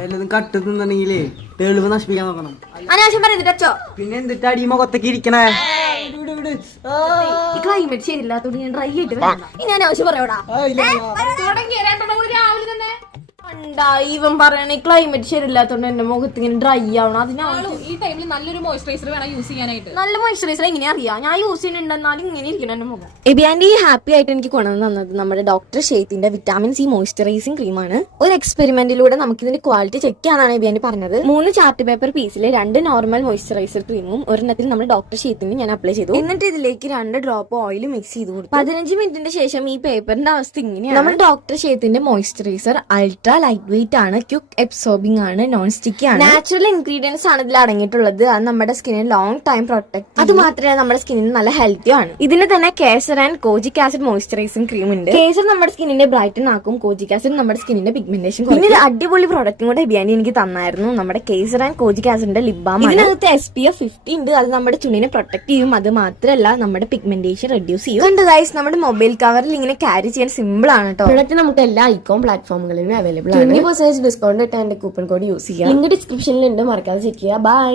വല്ലതും കട്ട് തിന്നണെങ്കിലേ തെളിവ് നശിപ്പിക്കാൻ നോക്കണം. അനാവശ്യം പറയുന്നിട്ടോ. പിന്നെ എന്തിട്ട് അടി മുഖത്തേക്ക് ഇരിക്കണേ? ഈ ക്ലൈമറ്റ് ശരിയില്ലാത്തോണ്ട് ഞാൻ ഡ്രൈ ആയിട്ട് ഇനി അനാവശ്യം പറയോടാ. ഇവൻ പറയണ ക്ലൈമറ്റ് ശരിയില്ലാത്തോണ്ട് എന്റെ മുഖത്ത് ഇങ്ങനെ ഡ്രൈ ആവണം. അതിനാണ് ഈ ടൈമിൽ നല്ലൊരു മോയ്സ്ചറൈസർ വേണം യൂസ് ചെയ്യാനായിട്ട്. നല്ല മോയ്സ്ചറൈസർ എങ്ങനെ അറിയാം? ഞാൻ യൂസ് ചെയ്യുന്നുണ്ടെന്നാലും ഇങ്ങനെ ഇരിക്കണം എന്റെ മുഖം. എബിയാൻഡി ഹാപ്പി ആയിട്ട് എനിക്ക് കൊണ്ടുവന്ന് തന്നത് നമ്മുടെ ഡോക്ടർ ഷെയ്ത്തിന്റെ വിറ്റാമിൻ സി മോയ്സ്ചറൈസിംഗ് ക്രീമാണ്. ഒരു എക്സ്പെരിമെന്റിലൂടെ നമുക്ക് ഇതിന്റെ ക്വാളിറ്റി ചെക്ക് ചെയ്യാനാണ് എബിയാൻഡി പറഞ്ഞത്. 3 ചാർട്ട് പേപ്പർ പീസിൽ 2 നോർമൽ മോയ്സ്ചറൈസർ ക്രീമും ഒരെണ്ണത്തിൽ നമ്മുടെ ഡോക്ടർ ഷെയ്ത്തിന് ഞാൻ അപ്ലൈ ചെയ്തു. എന്നിട്ട് ഇതിലേക്ക് 2 ഡ്രോപ്പ് ഓയിൽ മിക്സ് ചെയ്ത് കൊടുത്തു. 15 മിനിറ്റിന് ശേഷം ഈ പേപ്പറിന്റെ അവസ്ഥ ഇങ്ങനെയാണ്. നമ്മുടെ ഡോക്ടർ ഷെയ്ത്തിന്റെ മോയ്സ്ചറൈസർ അൾട്രാ ലൈറ്റ് വെയിറ്റ് ആണ്, ക്വിക്ക് അബ്സോർബിംഗ് ആണ്, നോൺ സ്റ്റിക്കി ആണ്. നാച്ചുറൽ ഇൻഗ്രീഡിയൻസ് ആണ് ഇതിൽ അടങ്ങിയിട്ടുള്ളത്. അത് നമ്മുടെ സ്കിന്നിന് ലോങ് ടൈം പ്രൊട്ടക്ട്. അത് മാത്രമല്ല നമ്മുടെ സ്കിന്നിന് നല്ല ഹെൽത്തി ആണ്. ഇതിന് തന്നെ kesar and kojic acid moisturising cream ഉണ്ട്. കേസർ നമ്മുടെ സ്കിന്നിനെ ബ്രൈറ്റൻ ആക്കും, കോജിക് ആസിഡ് നമ്മുടെ സ്കിന്നിന്റെ പിഗ്മെന്റേഷൻ. പിന്നെ ഒരു അടിപൊളി പ്രോഡക്റ്റും കൂടെ ബിയാനി എനിക്ക് തന്നായിരുന്നു. നമ്മുടെ കേസർ ആൻഡ് കോജിക് ആസിഡിന്റെ ലിപ് ബാം. ഇതിനകത്ത് SPF 50 ഉണ്ട്. അത് നമ്മുടെ ചുണ്ടിനെ പ്രൊട്ടക്ട് ചെയ്യും. അത് മാത്രമല്ല നമ്മുടെ പിഗ്മെന്റേഷൻ റെഡ്യൂസ് ചെയ്യും. കണ്ടു ഗൈസ്, നമ്മുടെ മൊബൈൽ കവറിൽ ഇങ്ങനെ ക്യാരി ചെയ്യാൻ സിമ്പിൾ ആണ് കേട്ടോ. പ്രൊഡക്റ്റ് നമുക്ക് എല്ലാ ഐക്കോൺ പ്ലാറ്റ്ഫോമുകളിലും അവൈലബിൾ ആണ്. 20% ഡിസ്കൗണ്ട് ഇട്ട് എന്റെ കൂപ്പൺ കോഡ് യൂസ് ചെയ്യാം. ലിങ്ക് ഡിസ്ക്രിപ്ഷനിൽ ഉണ്ട്, മറക്കാതെ ചെക്ക് ചെയ്യുക. ബൈ.